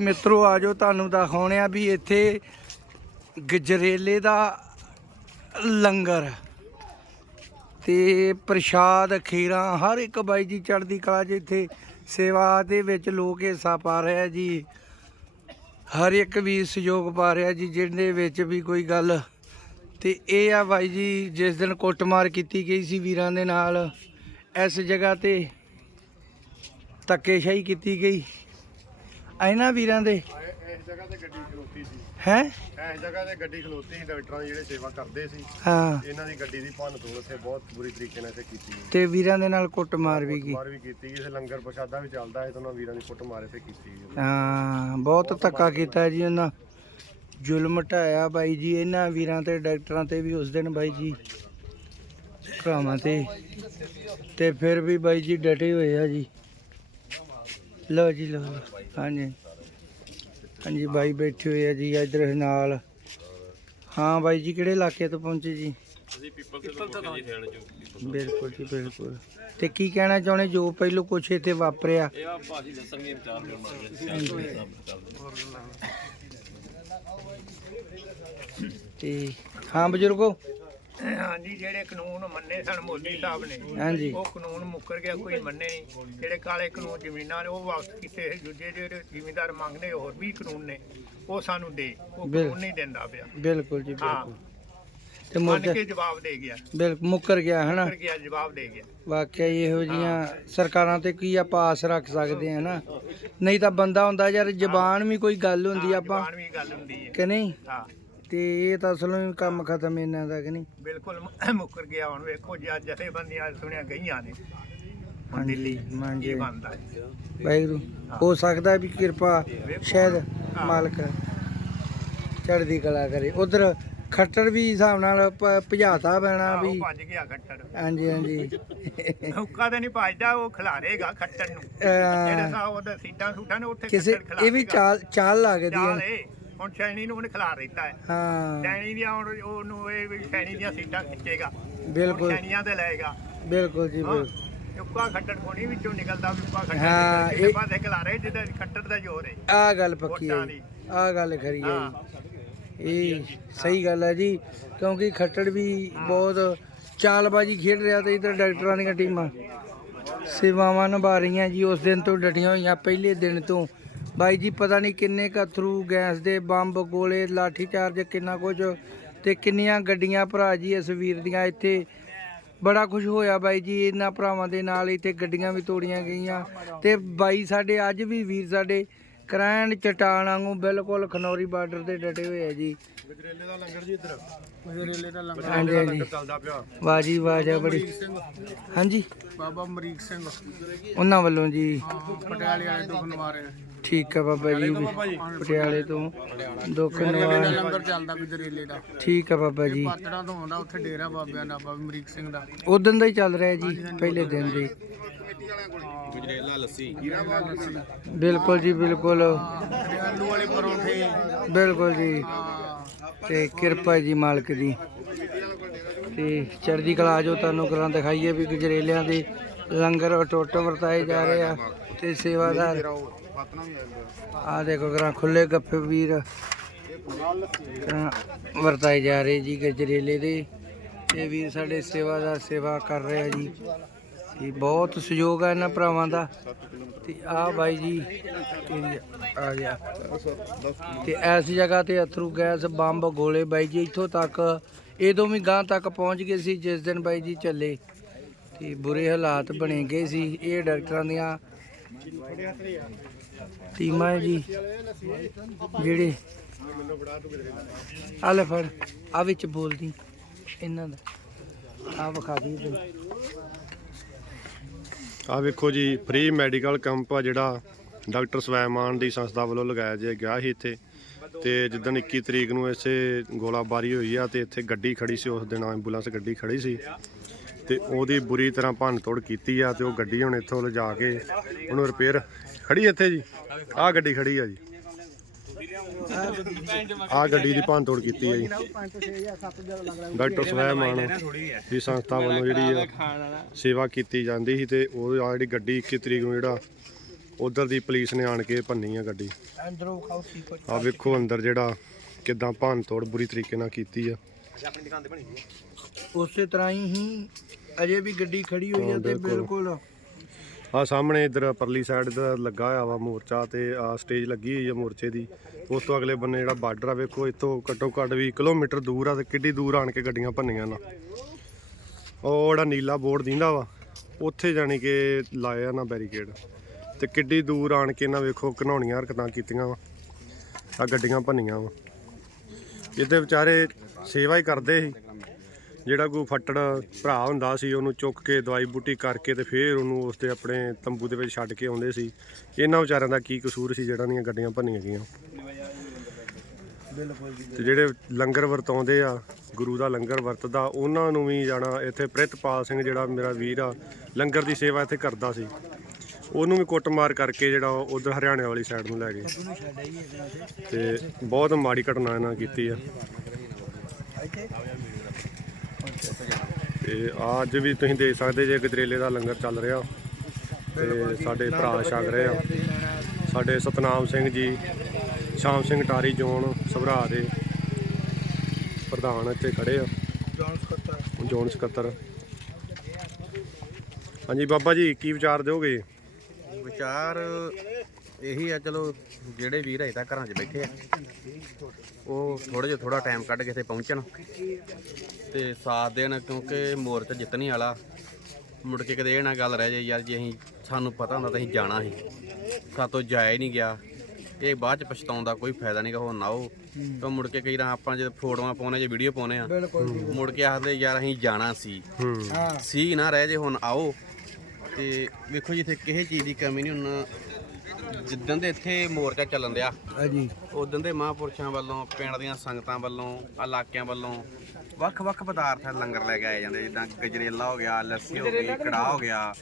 ਮਿੱਤਰੋ ਆਜੋ ਤੁਹਾਨੂੰ ਦਿਖਾਉਣੇ ਆ ਵੀ ਇੱਥੇ ਗਜਰੇਲੇ ਦਾ ਲੰਗਰ ਤੇ ਪ੍ਰਸ਼ਾਦ, ਖੀਰਾਂ, ਹਰ ਇੱਕ ਬਾਈ ਜੀ ਚੜ੍ਹਦੀ ਕਲਾ 'ਚ ਇੱਥੇ ਸੇਵਾ ਦੇ ਵਿੱਚ ਲੋਕ ਹਿੱਸਾ ਪਾ ਰਹੇ ਜੀ। ਹਰ ਇੱਕ ਵੀ ਸਹਿਯੋਗ ਪਾ ਰਿਹਾ ਜੀ, ਜਿਹਦੇ ਵਿੱਚ ਵੀ ਕੋਈ ਗੱਲ। ਤੇ ਇਹ ਆ ਬਾਈ ਜੀ, ਜਿਸ ਦਿਨ ਕੁੱਟਮਾਰ ਕੀਤੀ ਗਈ ਸੀ ਵੀਰਾਂ ਦੇ ਨਾਲ, ਇਸ ਜਗ੍ਹਾ ਤੇ ਧੱਕੇਸ਼ਾਹੀ ਕੀਤੀ ਗਈ। ਇਹਨਾਂ ਵੀਰਾਂ ਦੇ। ਇਸ ਜਗ੍ਹਾ ਤੇ ਗੱਡੀ ਖਲੋਤੀ ਸੀ। ਹੈ? ਇਸ ਜਗ੍ਹਾ ਤੇ ਗੱਡੀ ਖਲੋਤੀ ਸੀ ਡਾਕਟਰਾਂ ਜਿਹੜੇ ਸੇਵਾ ਕਰਦੇ ਸੀ। ਹਾਂ। ਇਹਨਾਂ ਦੀ ਗੱਡੀ ਦੀ ਭੰਨ ਤੋੜ ਇੱਥੇ ਬਹੁਤ ਬੁਰੀ ਤਰੀਕੇ ਨਾਲ ਇੱਥੇ ਕੀਤੀ ਗਈ। ਤੇ ਵੀਰਾਂ ਦੇ ਨਾਲ ਕੁੱਟਮਾਰ ਵੀ ਗਈ ਮਾਰ ਵੀ ਕੀਤੀ ਗਈ ਇੱਥੇ ਲੰਗਰ ਪ੍ਰਸ਼ਾਦਾ ਵੀ ਚੱਲਦਾ ਹੈ ਤੇ ਉਹਨਾਂ ਵੀਰਾਂ ਦੀ ਕੁੱਟ ਮਾਰੇ ਤੇ ਕੀਤੀ ਗਈ। ਹਾਂ ਬਹੁਤ ਧੱਕਾ ਕੀਤਾ ਜੀ ਉਹਨਾਂ। ਜ਼ੁਲਮ ਢਾਇਆ ਬਾਈ ਜੀ ਇਹਨਾਂ ਵੀਰਾਂ ਤੇ ਡਾਕਟਰਾਂ ਤੇ ਵੀ ਉਸ ਦਿਨ ਬਾਈ ਜੀ। ਭਰਾਵਾਂ ਤੇ। ਤੇ ਫਿਰ ਵੀ ਬਾਈ ਜੀ ਡਟੇ ਹੋਏ ਆ ਜੀ। ਲਓ ਜੀ ਲਓ। ਹਾਂਜੀ। ਹਾਂਜੀ ਬਾਈ ਬੈਠੇ ਹੋਏ ਆ ਜੀ ਇਧਰ ਨਾਲ। ਹਾਂ ਬਾਈ ਜੀ ਕਿਹੜੇ ਇਲਾਕੇ ਤੋਂ ਪਹੁੰਚੇ ਜੀ? ਅਸੀਂ ਪੀਪਲ ਤੇ ਪਹੁੰਚੇ ਜੀ ਹਰਿਆਣੇ ਚੋਂ ਬਿਲਕੁਲ ਜੀ ਬਿਲਕੁਲ। ਤੇ ਕੀ ਕਹਿਣਾ ਚਾਹੁੰਦੇ ਜੋ ਪਹਿਲੋਂ ਕੁਛ ਇੱਥੇ ਵਾਪਰਿਆ? ਇਹ ਆ ਭਾਜੀ ਦੱਸਣਗੇ ਵਿਚਾਰ ਕਰਨ ਵਾਲੇ ਤੇ ਹਾਂ ਬਜ਼ੁਰਗੋ। ਹਾਂਜੀ ਜਿਹੜੇ ਕਾਨੂੰਨ ਮੰਨੇ ਸਨ ਮੋਦੀ ਸਾਹਿਬ ਨੇ ਹਾਂਜੀ। ਉਹ ਕਾਨੂੰਨ ਮੁੱਕਰ ਗਿਆ ਕੋਈ ਮੰਨੇ ਨਹੀਂ। ਜਿਹੜੇ ਕਾਲੇ ਕਾਨੂੰਨ ਜ਼ਮੀਨਾਂ ਨੇ ਉਹ ਵਾਪਸ ਕੀਤੇ ਦੂਜੇ ਜਿਹੜੇ ਜ਼ਿਮੀਂਦਾਰ ਮੰਗਦੇ ਹੋਰ ਵੀ ਕਾਨੂੰਨ ਨੇ ਉਹ ਸਾਨੂੰ ਦੇ। ਉਹ ਕਾਨੂੰਨ ਨਹੀਂ ਦਿੰਦਾ ਪਿਆ। ਬਿਲਕੁਲ ਜੀ ਬਿਲਕੁਲ। ਤੇ ਮੰਨ ਮੁੱਦ ਕੇ ਜਵਾਬ ਦੇ ਗਿਆ। ਬਿਲਕੁਲ ਮੁੱਕਰ ਗਿਆ ਹਨਾ? ਮੁੱਕਰ ਗਿਆ ਜਵਾਬ ਦੇ ਗਿਆ। ਵਾਕਿਆ ਇਹੋ ਜੀਆਂ ਸਰਕਾਰਾਂ ਤੇ ਕੀ ਆਪਾਂ ਆਸ ਰੱਖ ਸਕਦੇ ਆ ਨਾ ਨਹੀਂ ਤਾਂ ਬੰਦਾ ਹੁੰਦਾ ਯਾਰ ਜ਼ਬਾਨ ਵੀ ਕੋਈ ਗੱਲ ਹੁੰਦੀ ਆਪਾਂ। ਜ਼ਬਾਨ ਵੀ ਗੱਲ ਹੁੰਦੀ ਹੈ। ਕਿ ਨਹੀਂ? ਹਾਂ। ਤੇ ਇਹ ਤਾਂ ਅਸਲੋਂ ਹੀ ਕੰਮ ਖਤਮ ਇਹਨਾਂ ਦਾ ਕਿ ਨਹੀਂ? ਬਿਲਕੁਲ ਮੁ- ਮੁੱਕਰ ਗਿਆ ਹੁਣ ਵੇਖੋ ਜੱਜ ਜਥੇਬੰਦੀਆਂ ਸੁਣਿਆ ਗਈਆਂ ਨੇ। ਹੁਣ ਹਾਂਜੀ, ਦਿੱਲੀ ਹਾਂਜੀ। ਕੀ ਬਣਦਾ ਹੈ। ਵਾਹਿਗੁਰੂ ਹੋ। ਸਕਦਾ ਵੀ ਕਿਰਪਾ ਸ਼ਾਇਦ ਮਾਲਕ ਚੜ੍ਹਦੀ ਕਲਾ ਕਰੇ। ਉਧਰ ਖੱਟਰ ਵੀ ਹਿਸਾਬ ਨਾਲ ਭ- ਭਜਾਤਾ ਪੈਣਾ ਵੀ। ਭੱਜ ਗਿਆ ਖੱਟੜ। ਹਾਂਜੀ ਹਾਂਜੀ। ਹੁੱਕਾ ਤੇ ਨਹੀਂ ਭੱਜਦਾ ਉਹ ਖਿਲਾਰੇਗਾ ਖੱਟੜ ਨੂੰ। ਅਹ, ਜਿਹੜੇ ਉਹਦੇ ਸੀਟਾਂ ਸੂਟਾਂ ਨੇ ਉੱਥੇ ਕਿਸੇ ਖੱਟੜ ਇਹ ਵੀ ਚਾਲ ਚਾਲ ਲੱਗਦੀ ਚਾਲ ਹੈ ਏ ਹੁਣ ਸ਼ੈਣੀ ਨੂੰ ਉਹਨੇ ਖਿਲਾਰ ਦਿੱਤਾ ਹੈ। ਹਾਂ। ਸ਼ੈਣੀ ਦੀਆਂ ਹੁਣ ਉਹਨੂੰ ਇਹ ਵੀ ਸ਼ੈਣੀ ਦੀਆਂ ਸੀਟਾਂ ਖਿੱਚੇਗਾ। ਬਿਲਕੁਲ। ਸ਼ੈਣੀਆਂ ਤੇ ਲਏਗਾ। ਬਿਲਕੁਲ ਜੀ ਬਿਲਕੁਲ। ਉੱਕਾ ਖੱਟੜ ਕੋਣੀ ਵਿੱਚੋਂ ਨਿਕਲਦਾ ਵੀ ਉੱਕਾ ਖੱਟੜ ਹਾਂ, ਇਹ- ਪਾਸੇ ਖਿਲਾਰੇ ਜਿਹਦਾ ਖੱਟੜ ਦਾ ਜ਼ੋਰ ਹੈ। ਆ ਗੱਲ ਪੱਕੀ ਹੈ ਦੀ। ਆ ਗੱਲ ਖਰੀ ਹੈ ਇਹ ਸਹੀ ਗੱਲ ਹੈ ਜੀ ਕਿਉਂਕਿ ਖੱਟੜ ਵੀ ਬਹੁਤ ਚਾਲਬਾਜ਼ੀ ਖੇਡ ਰਿਹਾ ਤੇ ਇਧਰ ਡਾਕਟਰਾਂ ਦੀਆਂ ਟੀਮਾਂ। ਸੇਵਾਵਾਂ ਨਿਭਾ ਰਹੀਆਂ ਜੀ ਉਸ ਦਿਨ ਤੋਂ ਡਟੀਆਂ ਹੋਈਆਂ ਪਹਿਲੇ ਦਿਨ ਤੋਂ। ਬਾਈ ਜੀ, ਪਤਾ ਨਹੀਂ ਕਿੰਨੇ ਕ ਥਰੂ ਗੈਸ ਦੇ ਬੰਬ, ਗੋਲੇ ਲਾਠੀ ਚਾਰਜ ਕਿੰਨਾ ਕੁਝ ਤੇ ਕਿੰਨੀਆਂ ਗੱਡੀਆਂ ਭਰਾ ਜੀ ਇਸ ਵੀਰ ਦੀਆਂ ਇੱਥੇ। ਬੜਾ ਖੁਸ਼ ਹੋਇਆ ਬਾਈ ਜੀ, ਇਹਨਾਂ ਭਰਾਵਾਂ ਦੇ ਨਾਲ ਇੱਥੇ ਗੱਡੀਆਂ ਵੀ ਤੋੜੀਆਂ ਗਈਆਂ। ਤੇ ਬਾਈ ਸਾਡੇ ਅੱਜ ਵੀ ਵੀਰ ਸਾਡੇ ਕਰੈਣ ਚਟਾਨ ਵਾਂਗੂ ਬਿਲਕੁਲ ਖਨੌਰੀ ਬਾਰਡਰ ਤੇ ਡਟੇ ਹੋਏ ਆ ਜੀ। ਗਜਰੇਲੇ ਦਾ ਲੰਗਰ ਜੀ ਇੱਧਰ। ਗਜਰੇਲੇ ਦਾ ਲੰਗਰ। ਹਾਂਜੀ ਹਾਂਜੀ। ਚੱਲਦਾ ਪਿਆ। ਵਾਹ ਜੀ ਵਾਹ ਜੀ ਬੜੀ। ਹਾਂਜੀ। ਬਾਬਾ ਅਮਰੀਕ ਸਿੰਘ। ਉਹਨਾਂ ਵੱਲੋਂ ਜੀ। ਪਟਿਆਲੇ ਵਾਲੇ ਦੁੱਖ ਨਿਵਾਰੇ ਠੀਕ ਆ ਬਾਬਾ ਜੀ ਪਟਿਆਲੇ ਤੋਂ ਦੁੱਖ ਨਿਵਾਰਨ ਲੰਗਰ ਚੱਲਦਾ ਗਜਰੇਲੇ ਦਾ। ਠੀਕ ਆ ਬਾਬਾ ਜੀ। ਪਾਤੜਾ ਤੋਂ ਆਉਂਦਾ ਉੱਥੇ ਡੇਰਾ ਬਾਬਿਆਂ ਦਾ ਬਾਬਾ ਅਮਰੀਕ ਸਿੰਘ ਦਾ। ਉਦੋਂ ਦਾ ਹੀ ਚੱਲ ਰਿਹਾ ਜੀ ਪਹਿਲੇ ਦਿਨ ਦੇ। ਗਜਰੇਲਾ ਲੱਸੀ। ਬਿਲਕੁਲ ਜੀ, ਬਿਲਕੁਲ। ਆਲੂ ਵਾਲੇ ਪਰੌਂਠੇ ਬਿਲਕੁਲ ਜੀ। ਤੇ ਕਿਰਪਾ ਜੀ ਮਾਲਕ ਦੀ। ਤੇ ਚੜ੍ਹਦੀ ਕਲਾ ਜੋ ਤੁਹਾਨੂੰ ਕਰਾਂ ਦਿਖਾਈਏ ਵੀ ਗਜਰੇਲਿਆਂ ਦੇ ਲੰਗਰ ਅਟੁੱਟ ਵਰਤਾਏ ਜਾ ਰਹੇ ਆ ਤੇ ਸੇਵਾਦਾਰ। ਆ ਦੇਖੋ ਕਰਾਂ ਖੁੱਲੇ ਗੱਫੇ ਵੀਰ। ਵਰਤਾਏ ਜਾ ਰਹੇ ਜੀ ਗਜਰੇਲੇ ਦੇ। ਇਹ ਵੀਰ ਸਾਡੇ ਸੇਵਾਦਾਰ ਸੇਵਾ ਕਰ ਰਿਹਾ ਜੀ। ਤੇ ਬਹੁਤ ਸਹਿਯੋਗ ਆ ਇਹਨਾਂ ਭਰਾਵਾਂ ਦਾ। ਤੇ ਆ ਬਾਈ ਜੀ ਆ? ਗਿਆ। ਤੇ ਐਸ ਜਗ੍ਹਾ ਤੇ ਅਥਰੂ ਗੈਸ ਬੰਬ ਗੋਲੇ ਬਾਈ ਜੀ, ਇੱਥੋਂ ਤੱਕ ਇਦੋਂ ਵੀ ਗਾਂ ਤੱਕ ਪਹੁੰਚ ਗਏ ਸੀ, ਜਿਸ ਦਿਨ ਬਾਈ ਜੀ ਚੱਲੇ। ਤੇ ਬੁਰੇ ਹਾਲਾਤ ਬਣੇ ਗਏ ਸੀ, ਇਹ ਡਾਕਟਰਾਂ ਦੀਆਂ ਟੀਮਾਂ ਜੀ, ਜਿਹੜੇ ਆ ਲੈ ਫੜ ਆ ਵਿੱਚ ਬੋਲਦੀ, ਇਹਨਾਂ ਦਾ। ਆ ਵਿਖਾ ਦੀ ਆ ਵੇਖੋ ਜੀ ਫ੍ਰੀ ਮੈਡੀਕਲ ਕੈਂਪ ਆ ਜਿਹੜਾ ਡਾਕਟਰ ਸਵੈਮਾਨ ਦੀ ਸੰਸਥਾ ਵੱਲੋਂ ਲਗਾਇਆ ਜੇ ਗਿਆ ਸੀ ਇੱਥੇ। ਤੇ ਜਿੱਦਣ 21 ਤਰੀਕ ਨੂੰ ਇਸੇ ਗੋਲਾਬਾਰੀ ਹੋਈ ਆ ਤੇ ਇੱਥੇ ਗੱਡੀ ਖੜੀ ਸੀ, ਉਸ ਦਿਨ ਐਂਬੂਲੈਂਸ ਗੱਡੀ ਖੜੀ ਸੀ। ਤੇ ਉਹਦੀ ਬੁਰੀ ਤਰ੍ਹਾਂ ਭੰਨ ਤੋੜ ਕੀਤੀ ਆ ਤੇ ਉਹ ਗੱਡੀ ਹੁਣ ਇੱਥੋਂ ਲਿਜਾ ਕੇ ਉਹਨੂੰ ਰਿਪੇਅਰ ਖੜੀ ਇੱਥੇ ਜੀ? ਆ ਗੱਡੀ ਖੜੀ ਆ ਜੀ। ਆ ਗੱਡੀ ਦੀ ਭੰਨ ਤੋੜ ਕੀਤੀ ਆ ਜੀ। ਡਾਕਟਰ ਸਵੈਮਾਨ ਦੀ ਸੰਸਥਾ ਵੱਲੋਂ ਜਿਹੜੀ ਆ ਸੇਵਾ ਕੀਤੀ ਜਾਂਦੀ ਸੀ ਤੇ ਉਹ ਆ ਜਿਹੜੀ ਗੱਡੀ 21 ਤਰੀਕ ਨੂੰ ਜਿਹੜਾ ਉਧਰ ਦੀ ਪੁਲਿਸ ਨੇ ਆਣ ਕੇ ਭੰਨੀ ਆ ਗੱਡੀ। ਅੰਦਰੋਂ ਆ ਵੇਖੋ ਅੰਦਰ ਜਿਹੜਾ ਕਿਦਾਂ ਭੰਨ ਤੋੜ ਬੁਰੀ ਤਰੀਕੇ ਨਾਲ ਕੀਤੀ ਆ। ਉਸੇ ਤਰ੍ਹਾਂ ਹੀ ਅਜੇ ਵੀ ਗੱਡੀ ਖੜੀ ਹੋਈ ਹਾਂ, ਹੈ ਤੇ ਬਿਲਕੁਲ। ਬਿਲਕੁਲ ਆ ਸਾਹਮਣੇ ਇਧਰ ਪਰਲੀ ਸਾਈਡ ਦਾ ਲੱਗਾ ਹੋਇਆ ਵਾ ਮੋਰਚਾ ਤੇ ਆ ਸਟੇਜ ਲੱਗੀ ਹੋਈ ਆ ਮੋਰਚੇ ਦੀ। ਉਸ ਤੋਂ ਅਗਲੇ ਬੰਨੇ ਜਿਹੜਾ ਬਾਰਡਰ ਆ ਵੇਖੋ, ਇੱਥੋਂ ਘੱਟੋ ਘੱਟ ਵੀ ਕਿਲੋਮੀਟਰ ਦੂਰ ਆ ਤੇ ਕਿੱਡੀ ਦੂਰ ਆਣ ਕੇ ਗੱਡੀਆਂ ਭੰਨੀਆਂ ਨਾ। ਉਹ ਜਿਹੜਾ ਨੀਲਾ ਬੋਰਡ ਦਿੰਦਾ ਵਾ, ਉੱਥੇ ਜਾਣੀ ਕਿ ਲਾਇਆ ਨਾ ਬੈਰੀਕੇਡ ਤੇ ਕਿੱਡੀ ਦੂਰ ਆਣ ਕੇ ਨਾ ਵੇਖੋ ਘਨਾਉਣੀਆਂ ਹਰਕਤਾਂ ਕੀਤੀਆਂ ਵਾ, ਆ ਗੱਡੀਆਂ ਭੰਨੀਆਂ ਵਾ। ਇਹਦੇ ਵਿਚਾਰੇ ਸੇਵਾ ਹੀ ਕਰਦੇ ਸੀ। ਜਿਹੜਾ ਕੋਈ ਫੱਟੜ ਭਰਾ ਹੁੰਦਾ ਸੀ, ਉਹਨੂੰ ਚੁੱਕ ਕੇ ਦਵਾਈ ਬੂਟੀ ਕਰਕੇ ਤੇ ਫਿਰ ਉਹਨੂੰ ਉਸਦੇ ਆਪਣੇ ਤੰਬੂ ਦੇ ਵਿੱਚ ਛੱਡ ਕੇ ਆਉਂਦੇ ਸੀ। ਇਹਨਾਂ ਵਿਚਾਰਿਆਂ ਦਾ ਕੀ ਕਸੂਰ ਸੀ, ਜਿਹੜਾ ਦੀਆਂ ਗੱਡੀਆਂ ਭੰਨੀਆਂ ਗਈਆਂ। ਤੇ ਜਿਹੜੇ ਲੰਗਰ ਵਰਤਾਉਂਦੇ ਆ, ਗੁਰੂ ਦਾ ਲੰਗਰ ਵਰਤਦਾ, ਉਹਨਾਂ ਨੂੰ ਵੀ ਜਾਣਾ, ਇੱਥੇ ਪ੍ਰਿਤਪਾਲ ਸਿੰਘ ਜਿਹੜਾ ਮੇਰਾ ਵੀਰ ਆ, ਲੰਗਰ ਦੀ ਸੇਵਾ ਇੱਥੇ ਕਰਦਾ ਸੀ। ਉਹਨੂੰ ਵੀ ਕੁੱਟਮਾਰ ਕਰਕੇ ਜਿਹੜਾ ਉਧਰ ਹਰਿਆਣੇ ਵਾਲੀ ਸਾਈਡ ਨੂੰ ਲੈ ਗਏ। ਤੇ ਬਹੁਤ ਮਾੜੀ ਘਟਨਾ ਇਹਨਾਂ ਕੀਤੀ ਆ। ਤੇ ਅੱਜ ਵੀ ਤੁਸੀਂ ਦੇਖ ਸਕਦੇ ਜੇ ਗਜਰੇਲੇ ਦਾ ਲੰਗਰ ਚੱਲ ਰਿਹਾ ਤੇ ਸਾਡੇ ਭਰਾ ਛਕ ਰਹੇ ਆ। ਸਾਡੇ ਸਤਨਾਮ ਸਿੰਘ ਜੀ ਸ਼ਾਮ ਸਿੰਘ ਟਾਰੀ ਜੋਨ ਸਭਰਾ ਦੇ ਪ੍ਰਧਾਨ ਇੱਥੇ ਖੜੇ ਆ। ਜੌਨ ਸਕੱਤਰ। ਜੋਨ ਸਕੱਤਰ। ਹਾਂਜੀ ਬਾਬਾ ਜੀ ਕੀ ਵਿਚਾਰ ਦਿਓਗੇ? ਵਿਚਾਰ ਇਹੀ ਆ ਚਲੋ ਜਿਹੜੇ ਵੀਰ ਅਜੇ ਤੱਕ ਘਰਾਂ 'ਚ ਬੈਠੇ ਆ ਉਹ ਥੋੜਾ ਜਿਹਾ ਥੋੜਾ ਟਾਈਮ ਕੱਢ ਕੇ ਇੱਥੇ ਪਹੁੰਚਣ। ਤੇ ਸਾਥ ਦੇਣ ਕਿਉਂਕਿ ਮੋਰਚਾ ਜਿੱਤਣੀ ਵਾਲਾ। ਮੁੜ ਕੇ ਕਦੇ ਇਹ ਨਾ ਗੱਲ ਰਹਿ ਜਾਏ ਯਾਰ ਜੇ ਅਸੀਂ ਸਾਨੂੰ ਪਤਾ ਹੁੰਦਾ ਤਾਂ ਅਸੀਂ ਜਾਣਾ ਸੀ। ਸਾਤੋਂ ਜਾਇਆ ਹੀ ਨਹੀਂ ਗਿਆ। ਇਹ ਬਾਅਦ ਚ ਪਛਤਾਉਣ ਦਾ ਕੋਈ ਫਾਇਦਾ ਨਹੀਂਗਾ ਹੁਣ ਆਓ ਤਾਂ ਮੁੜ ਕੇ ਕਈ ਰਾਂ ਆਪਾਂ ਜਦ ਫੋਟੋਆਂ ਪਾਉਣੇ ਜਾਂ ਵੀਡੀਓ ਪਾਉਣੇ ਆ ਜੀ ਮੁੜ ਕੇ ਆਖਦੇ ਯਾਰ ਅਸੀਂ ਜਾਣਾ ਸੀ। ਹੂੰ। ਹਾਂ। ਸੀ ਨਾ ਰਹਿ ਜੇ ਹੁਣ ਆਓ। ਤੇ ਵੇਖੋ ਜਿੱਥੇ ਕਿਸੇ ਚੀਜ਼ ਦੀ ਕਮੀ ਨਹੀਂ ਹੁਣ ਜਿੱਦਣ ਦੇ ਇੱਥੇ ਮੋਰਚਾ ਚੱਲਣ ਦਿਆ ਹਾਂਜੀ। ਉਦੋਂ ਦੇ ਮਹਾਂਪੁਰਸ਼ਾਂ ਵੱਲੋਂ ਪਿੰਡ ਦੀਆਂ ਸੰਗਤਾਂ ਵੱਲੋਂ ਇਲਾਕਿਆਂ ਵੱਲੋਂ ਵੱਖ-ਵੱਖ ਪਦਾਰਥ ਲੰਗਰ ਲੈ ਕੇ ਆਏ ਜਾਂਦੇ ਜਿੱਦਾਂ ਗਜਰੇਲਾ ਹੋ ਗਿਆ ਲੱਸੀ ਹੋ ਗਈ ਕੜਾਹ ਹੋ ਗਿਆ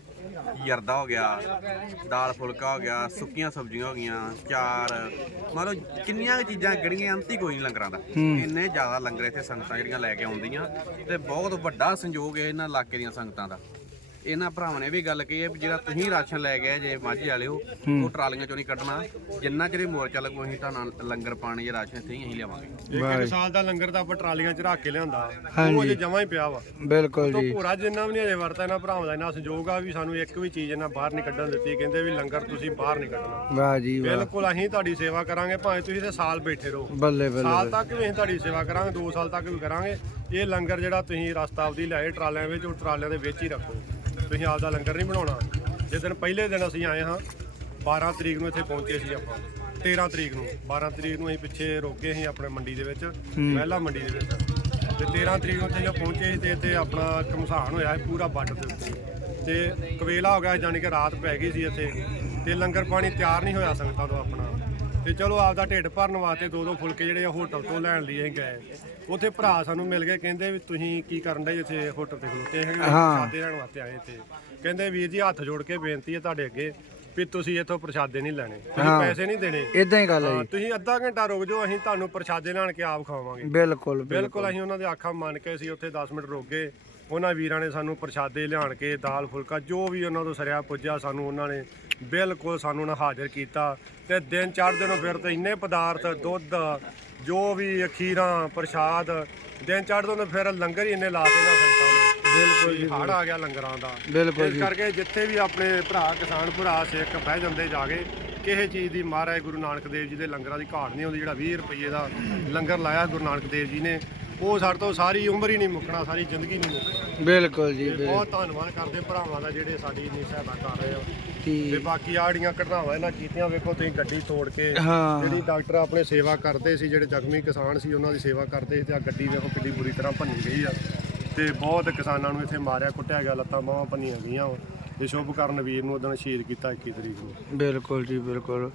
ਯਰਦਾ ਹੋ ਗਿਆ ਦਾਲ ਫੁਲਕਾ ਹੋ ਗਿਆ ਸੁੱਕੀਆਂ ਸਬਜ਼ੀਆਂ ਹੋ ਗਈਆਂ ਚਾਰ ਮੰਨ ਲਓ ਕਿੰਨੀਆਂ ਚੀਜ਼ਾਂ ਗੜੀਆਂ ਅੰਤ ਹੀ ਕੋਈ ਨਹੀਂ ਲੰਗਰਾਂ ਦਾ। ਇੰਨੇ ਜ਼ਿਆਦਾ ਲੰਗਰ ਇੱਥੇ ਸੰਗਤਾਂ ਜਿਹੜੀਆਂ ਲੈ ਕੇ ਆਉਂਦੀਆਂ ਤੇ ਬਹੁਤ ਵੱਡਾ ਸੰਯੋਗ ਹੈ ਇਹਨਾਂ ਇਲਾਕੇ ਦੀਆਂ ਸੰਗਤਾਂ ਦਾ। ਇਹਨਾਂ ਭਰਾਵਾਂ ਨੇ ਵੀ ਗੱਲ ਕਹੀ ਹੈ ਵੀ ਜਿਹੜਾ ਤੁਸੀਂ ਰਾਸ਼ਨ ਲੈ ਗਏ ਜੇ ਮਾਝੇ ਵਾਲਿਓ ਉਹ ਟਰਾਲੀਆਂ ਚੋਂ ਨਹੀਂ ਕੱਢਣਾ। ਜਿੰਨਾ ਚਿਰ ਇਹ ਮੋਰਚਾ ਲੱਗੂ ਅਸੀਂ ਤੁਹਾਨੂੰ ਲੰਗਰ ਪਾਣੀ ਜਾਂ ਰਾਸ਼ਨ ਇੱਥੇ ਹੀ ਅਸੀਂ ਲਿਆਵਾਂਗੇ। ਇੱਕ ਸਾਲ ਦਾ ਲੰਗਰ ਤਾਂ ਆਪਾਂ ਟਰਾਲੀਆਂ 'ਚ ਰੱਖ ਕੇ ਲਿਆਂਦਾ। ਉਹ ਜਮਾ ਹੀ ਪਿਆ ਵਾ। ਬਿਲਕੁਲ ਤੋਂ ਜੀ। ਭੋਰਾ ਜਿੰਨਾ ਵੀ ਨਹੀਂ ਅਜੇ ਵਰਤਾ ਇਹਨਾਂ ਭਰਾਵਾਂ ਦਾ ਇਹਨਾਂ ਸੰਯੋਗ ਆ ਵੀ ਸਾਨੂੰ ਇੱਕ ਵੀ ਚੀਜ਼ ਇਹਨਾਂ ਬਾਹਰ ਨਹੀਂ ਕੱਢਣ ਦਿੱਤੀ। ਕਹਿੰਦੇ ਵੀ ਲੰਗਰ ਤੁਸੀਂ ਬਾਹਰ ਨਹੀਂ ਕੱਢਣਾ। ਵਾਹ ਜੀ ਵਾਹ। ਬਿਲਕੁਲ ਅਸੀਂ ਤੁਹਾਡੀ ਸੇਵਾ ਕਰਾਂਗੇ ਭਾਵੇਂ ਤੁਸੀਂ ਤੇ ਸਾਲ ਬੈਠੇ ਰਹੋ। ਬੱਲੇ ਬੱਲੇ ਸਾਲ ਤੱਕ ਵੀ ਅਸੀਂ ਤੁਹਾਡੀ ਸੇਵਾ ਕਰਾਂਗੇ 2 ਸਾਲ ਤੱਕ ਵੀ ਕਰਾਂਗੇ। ਇਹ ਲੰਗਰ ਜਿਹੜਾ ਤੁਸੀਂ ਰਸਤਾਵਦੀ ਲਿਆਏ ਟਰਾਲਿਆਂ ਵਿੱਚ ਉਹ ਟਰਾਲਿਆਂ ਦੇ ਵਿੱਚ ਹੀ ਰੱਖੋ। ਤੁਸੀਂ ਆਪਦਾ ਲੰਗਰ ਨਹੀਂ ਬਣਾਉਣਾ। ਜਿਸ ਦਿਨ ਪਹਿਲੇ ਦਿਨ ਅਸੀਂ ਆਏ ਹਾਂ 12 ਤਰੀਕ ਨੂੰ ਇੱਥੇ ਪਹੁੰਚੇ ਸੀ ਆਪਾਂ। 13 ਤਰੀਕ ਨੂੰ 12 ਤਰੀਕ ਨੂੰ ਅਸੀਂ ਪਿੱਛੇ ਰੋਕੇ ਸੀ ਆਪਣੇ ਮੰਡੀ ਦੇ ਵਿੱਚ ਮਹਿਲਾ ਮੰਡੀ ਦੇ ਵਿੱਚ। ਤੇ 13 ਤਰੀਕ ਨੂੰ ਇੱਥੇ ਜਦੋਂ ਪਹੁੰਚੇ ਸੀ ਤੇ ਇੱਥੇ ਆਪਣਾ ਕਮਸਾਨ ਹੋਇਆ ਹੈ ਪੂਰਾ ਬਾਰਡਰ ਦੇ ਉੱਤੇ। ਤੇ ਕਵੇਲਾ ਹੋ ਗਿਆ ਜਾਨੀ ਕਿ ਰਾਤ ਪੈ ਗਈ ਸੀ ਇੱਥੇ। ਤੇ ਲੰਗਰ ਪਾਣੀ ਤਿਆਰ ਨਹੀਂ ਹੋਇਆ ਸੰਗਤਾਂ ਤੋਂ ਆਪਣਾ। ਤੇ ਚਲੋ ਆਪਦਾ ਢਿੱਡ ਭਰਨ ਵਾਸਤੇ ਦੋ ਦੋ ਫੁਲਕੇ ਜਿਹੜੇ ਆ ਹੋਟਲ ਤੋਂ ਲੈਣ ਲਈ ਅਸੀਂ ਗਏ। ਉੱਥੇ ਭਰਾ ਸਾਨੂੰ ਮਿਲ ਗਏ ਕਹਿੰਦੇ ਵੀ ਤੁਸੀਂ ਕੀ ਕਰਨ ਦੇ ਇੱਥੇ ਹੋਟਲ ਤੇ ਖਲੋਤੇ ਹੈਗੇ ਹਾਂ। ਪ੍ਰਸ਼ਾਦੇ ਲੈਣ ਵਾਸਤੇ ਆਏ ਤੇ ਕਹਿੰਦੇ ਵੀਰ ਜੀ ਹੱਥ ਜੋੜ ਕੇ ਬੇਨਤੀ ਹੈ ਤੁਹਾਡੇ ਅੱਗੇ ਵੀ ਤੁਸੀਂ ਇੱਥੋਂ ਪ੍ਰਸ਼ਾਦੇ ਨਹੀਂ ਲੈਣੇ। ਤੁਸੀਂ ਹਾਂ। ਪੈਸੇ ਨਹੀਂ ਦੇਣੇ। ਇਦਾਂ ਹੀ ਗੱਲ ਹੈ ਹਾਂ, ਜੀ। ਤੁਸੀਂ ਅੱਧਾ ਘੰਟਾ ਰੁਕ ਜਾਓ ਅਸੀਂ ਤੁਹਾਨੂੰ ਪ੍ਰਸ਼ਾਦੇ ਲੈਣ ਕੇ ਆਪ ਖਵਾਵਾਂਗੇ ਬਿਲਕੁਲ ਬਿਲਕੁਲ ਅਸੀਂ ਉਹਨਾਂ ਦੇ ਆਖਾਂ ਮੰਨ ਕੇ ਅਸੀਂ ਉੱਥੇ 10 ਮਿੰਟ ਰੁਕ ਗਏ। ਉਹਨਾਂ ਵੀਰਾਂ ਨੇ ਸਾਨੂੰ ਪ੍ਰਸ਼ਾਦੇ ਲਿਆਣ ਕੇ ਦਾਲ ਫੁਲਕਾ ਜੋ ਵੀ ਉਹਨਾਂ ਤੋਂ ਸਰਿਆ ਪੁੱਜਿਆ ਸਾਨੂੰ ਉਹਨਾਂ ਨੇ ਬਿਲਕੁਲ ਸਾਨੂੰ ਨਾ ਹਾਜ਼ਰ ਕੀਤਾ। ਤੇ ਦਿਨ ਚੜ੍ਹਦੇ ਨੂੰ ਫਿਰ ਤੇ ਇੰਨੇ ਪਦਾਰਥ ਦੁੱਧ ਜੋ ਵੀ ਅਖੀਰਾਂ ਪ੍ਰਸ਼ਾਦ ਦਿਨ ਚੜ੍ਹਦੇ ਨੂੰ ਫਿਰ ਲੰਗਰ ਹੀ ਇੰਨੇ ਲਾਤੇ ਨਾ ਸੰਗਤਾਂ ਨੇ। ਬਿਲਕੁਲ ਹੜ ਆ ਗਿਆ ਲੰਗਰਾਂ ਦਾ। ਬਿਲਕੁਲ ਇਸ ਜੀ। ਕਰਕੇ ਜਿੱਥੇ ਵੀ ਆਪਣੇ ਭਰਾ ਕਿਸਾਨ ਭਰਾ ਸਿੱਖ ਬਹਿ ਜਾਂਦੇ ਜਾ ਕੇ ਕਿਸੇ ਚੀਜ਼ ਦੀ ਮਹਾਰਾਜ ਗੁਰੂ ਨਾਨਕ ਦੇਵ ਜੀ ਦੇ ਲੰਗਰਾਂ ਦੀ ਘਾਟ ਨਹੀਂ ਆਉਂਦੀ ਜਿਹੜਾ 20 ਰੁਪਏ ਦਾ ਲੰਗਰ ਲਾਇਆ ਗੁਰੂ ਨਾਨਕ ਦੇਵ ਜੀ ਨੇ ਉਹ ਸਾਡੇ ਤੋਂ ਸਾਰੀ ਉਮਰ ਹੀ ਨਹੀਂ ਮੁੱਕਣਾ ਸਾਰੀ ਜ਼ਿੰਦਗੀ ਨਹੀਂ ਮੁੱਕਣਾ। ਬਿਲਕੁਲ ਜੀ ਤੇ ਬਹੁਤ ਧੰਨਵਾਦ ਕਰਦੇ ਭਰਾਵਾਂ ਦਾ ਜਿਹੜੇ ਸਾਡੀ ਇੰਨੀ ਸਹਾਇਤਾ ਕਰ ਰਹੇ ਤੇ ਠੀਕ। ਬਾਕੀ ਆੜੀਆਂ ਘਟਨਾਵਾਂ ਇਹਨਾਂ ਕੀਤੀਆਂ ਵੇਖੋ ਤੁਸੀਂ ਗੱਡੀ ਤੋੜ ਕੇ ਜਿਹੜੀ ਡਾਕਟਰ ਆਪਣੇ ਸੇਵਾ ਕਰਦੇ ਸੀ ਜਿਹੜੇ ਜ਼ਖਮੀ ਕਿਸਾਨ ਸੀ ਉਹਨਾਂ ਦੀ ਸੇਵਾ ਕਰਦੇ ਸੀ ਤੇ ਆ ਗੱਡੀ ਵੇਖੋ ਕਿੰਨੀ ਬੁਰੀ ਤਰ੍ਹਾਂ ਭੰਨੀ ਗਈ ਆ। ਤੇ ਬਹੁਤ ਕਿਸਾਨਾਂ ਨੂੰ ਇੱਥੇ ਮਾਰਿਆ, ਕੁੱਟਿਆ ਗਿਆ, ਲੱਤਾਂ ਬਾਹਾਂ ਭੰਨੀਆਂ ਗਈਆਂ ਵਾ। ਤੇ ਸ਼ੁਭ ਕਰਨ ਵੀਰ ਨੂੰ ਉਦੋਂ ਸ਼ਹੀਦ ਕੀਤਾ 21 ਤਰੀਕ ਨੂੰ ਬਿਲਕੁਲ ਜੀ, ਬਿਲਕੁਲ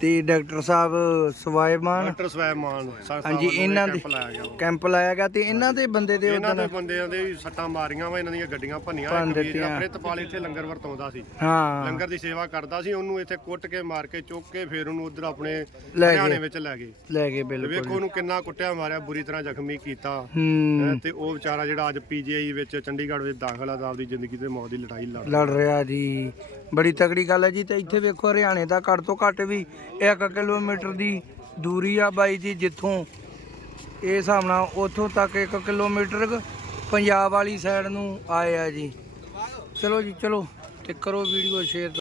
ਤੇ ਡਾਕਟਰ ਸਾਹਿਬ ਸਵਾਇਮਾਨ। ਡਾਕਟਰ ਸਵੈਬ ਮਾਨ ਸੰਸਥਾ ਹਾਂਜੀ ਵੱਲੋਂ ਇਹ ਇਹਨਾਂ ਦੇ ਕੈਂਪ ਲਾਇਆ ਗਿਆ ਵਾ। ਕੈਂਪ ਲਾਇਆ ਗਿਆ ਤੇ ਇਹਨਾਂ ਦੇ ਬੰਦੇ ਦੇ ਇਹਨਾਂ ਦੇ ਬੰਦਿਆਂ ਦੇ ਵੀ ਸੱਟਾਂ ਮਾਰੀਆਂ ਵਾ ਇਹਨਾਂ ਦੀਆਂ ਗੱਡੀਆਂ ਭੰਨੀਆਂ ਭੰਨ ਇੱਕ ਵੀਰ ਦਿੱਤੀਆਂ। ਆਪਣੇ ਤਪਾਲ ਇੱਥੇ ਲੰਗਰ ਵਰਤਾਉਂਦਾ ਸੀ। ਹਾਂ। ਲੰਗਰ ਦੀ ਸੇਵਾ ਕਰਦਾ ਸੀ ਉਹਨੂੰ ਇੱਥੇ ਕੁੱਟ ਕੇ ਮਾਰ ਕੇ ਚੁੱਕ ਕੇ ਫਿਰ ਉਹਨੂੰ ਉਧਰ ਆਪਣੇ ਲੈ ਹਰਿਆਣੇ ਗਏ। ਵਿੱਚ ਲੈ ਗਏ। ਲੈ ਗਏ ਤੇ ਬਿਲਕੁਲ ਵੇਖੋ ਉਹਨੂੰ ਕਿੰਨਾ ਕੁੱਟਿਆ ਮਾਰਿਆ ਬੁਰੀ ਤਰ੍ਹਾਂ ਜ਼ਖਮੀ ਕੀਤਾ। ਹੂੰ। ਹੈਂ, ਤੇ ਉਹ ਵਿਚਾਰਾ ਜਿਹੜਾ ਅੱਜ ਪੀਜੀਆਈ ਵਿੱਚ ਚੰਡੀਗੜ੍ਹ ਵਿੱਚ ਦਾਖਲ ਆ ਤਾਂ ਆਪਦੀ ਜ਼ਿੰਦਗੀ ਤੇ ਮੌਤ ਦੀ ਲੜਾਈ ਲੜ ਲੜ ਰਿਹਾ ਜੀ। ਬੜੀ ਤਕੜੀ ਗੱਲ ਹੈ ਜੀ ਤੇ ਇੱਥੇ ਵੇਖੋ ਹਰਿਆਣੇ ਦਾ ਘੱਟ ਤੋਂ ਘੱਟ ਵੀ 1 ਕਿਲੋਮੀਟਰ ਦੀ ਦੂਰੀ ਆ ਬਾਈ ਜੀ ਜਿੱਥੋਂ ਇਹ ਹਿਸਾਬ ਨਾਲ ਉੱਥੋਂ ਤੱਕ 1 ਕਿਲੋਮੀਟਰ ਪੰਜਾਬ ਵਾਲੀ ਸਾਈਡ ਨੂੰ ਆਏ ਆ ਜੀ। ਚਲੋ ਜੀ, ਚਲੋ ਤੇ ਕਰੋ ਵੀਡੀਓ ਸ਼ੇਅਰ